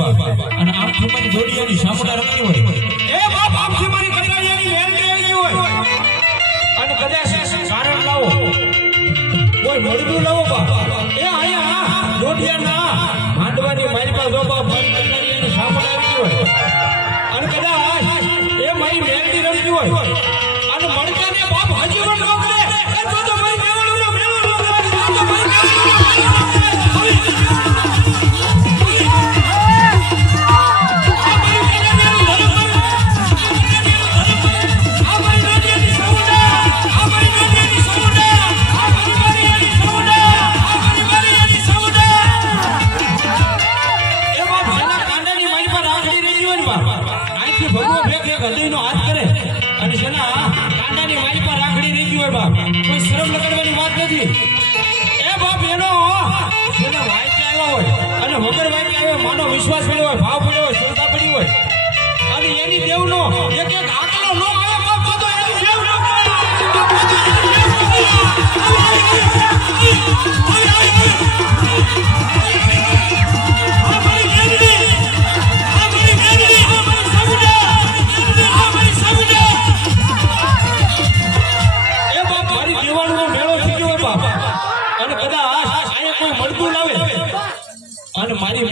બાપ અને આમ ખુમારી દોડિયાની સામડા રમી હોય. એ બાપ આમ મારી કટારિયાની મેલડી આવી ગઈ હોય. અને કદાચ કારણ લાવો કોઈ મળતું લાવો અહીંથી ભગવો ફેંક એક હૃદયનો હાથ કરે અને જેના કાંડાની વાઈ પર રાખડી રહી હોય બાપ. કોઈ શરમ લગાડવાની વાત નથી. એ બાપ એનો જેના વાયકે આવ્યો હોય અને વગર વાયકે આવ્યો હોય, માનો વિશ્વાસ પડ્યો હોય ભાવ પડ્યો હોય શ્રદ્ધા પડી હોય. અને એની દેવનો એક એક આંકડો નો આવે બાપ તો એની દેવ અને મારી